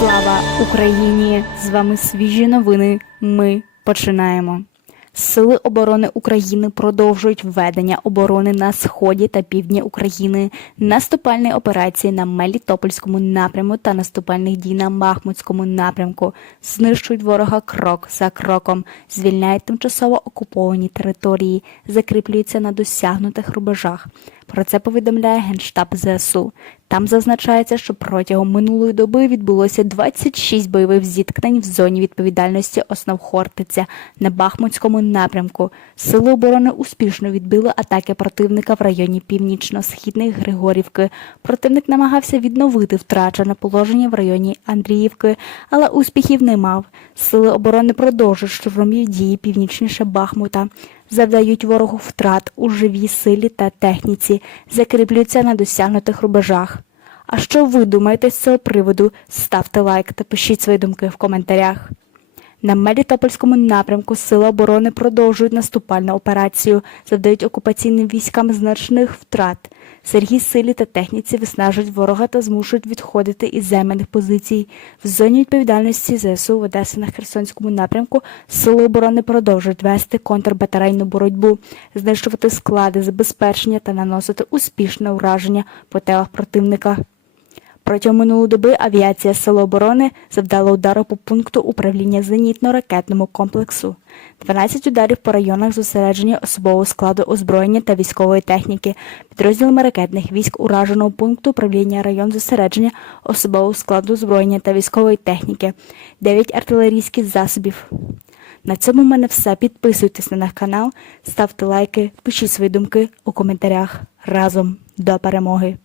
Слава Україні! З вами свіжі новини. Ми починаємо. Сили оборони України продовжують введення оборони на сході та півдні України, наступальні операції на Мелітопольському напряму та наступальних дій на Махмутському напрямку, знищують ворога крок за кроком, звільняють тимчасово окуповані території, закріплюються на досягнутих рубежах. Про це повідомляє Генштаб ЗСУ. Там зазначається, що протягом минулої доби відбулося 26 бойових зіткнень в зоні відповідальності основ Хортиця на Бахмутському напрямку. Сили оборони успішно відбили атаки противника в районі північно-східної Григорівки. Противник намагався відновити втрачене положення в районі Андріївки, але успіхів не мав. Сили оборони продовжують штурмові дії північніше Бахмута завдають ворогу втрат у живій силі та техніці, закріплюються на досягнутих рубежах. А що ви думаєте з цього приводу? Ставте лайк та пишіть свої думки в коментарях. На Мелітопольському напрямку Сили оборони продовжують наступальну операцію, завдають окупаційним військам значних втрат. Сергій силі та техніці виснажують ворога та змушують відходити із займаних позицій. В зоні відповідальності ЗСУ в Одесі на Херсонському напрямку Сили оборони продовжують вести контрбатарейну боротьбу, знищувати склади, забезпечення та наносити успішне ураження по телах противника. Протягом минулої доби авіація Сил оборони завдала удару по пункту управління зенітно-ракетному комплексу. 12 ударів по районах зосередження особового складу озброєння та військової техніки. Підрозділами ракетних військ ураженого пункту управління район зосередження особового складу озброєння та військової техніки. 9 артилерійських засобів. На цьому в мене все. Підписуйтесь на наш канал, ставте лайки, пишіть свої думки у коментарях. Разом до перемоги!